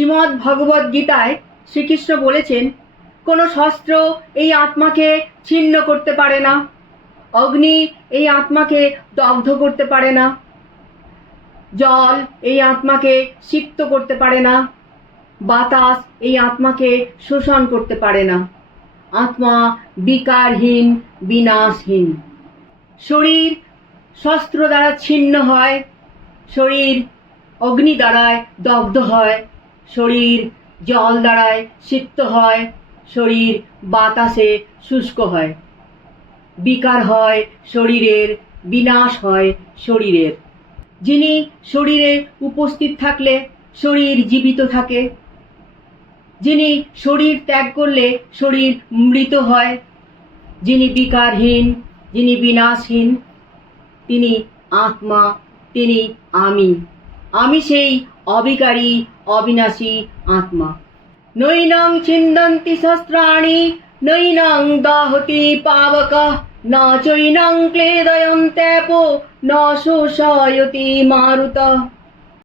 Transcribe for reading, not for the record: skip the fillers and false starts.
শ্রীমদ্ ভগবদ গীতায় শ্রীকৃষ্ণ বলেছেন, কোনো শস্ত্র এই আত্মাকে ছিন্ন করতে পারে না, অগ্নি এই আত্মাকে দগ্ধ করতে পারে না, জল এই আত্মাকে সিক্ত করতে পারে না, বাতাস এই আত্মাকে শোষণ করতে পারে না। আত্মা বিকারহীন, বিনাশহীন। শরীর শস্ত্র দ্বারা ছিন্ন হয়, শরীর অগ্নি দ্বারায় দগ্ধ হয়, শরীর জল দ্বারায় সিক্ত হয়, শরীর বাতাসে শুষ্ক হয়। বিকার হয় শরীরের, বিনাশ হয় শরীরের। যিনি শরীরে উপস্থিত থাকলে শরীর জীবিত থাকে, যিনি শরীর ত্যাগ করলে শরীর মৃত হয়। যিনি বিকারহীন, যিনি বিনাশহীন, তিনি আত্মা, তিনি আমি সেই অবিকারী অবিনাশী আত্মা। নৈনং ছিন্দন্তি শস্ত্রাণি, নৈনং দাহতি পাবকঃ, ন চৈনং ক্লেদয়ন্ত্যপো, ন শোষয়তি মারুতঃ।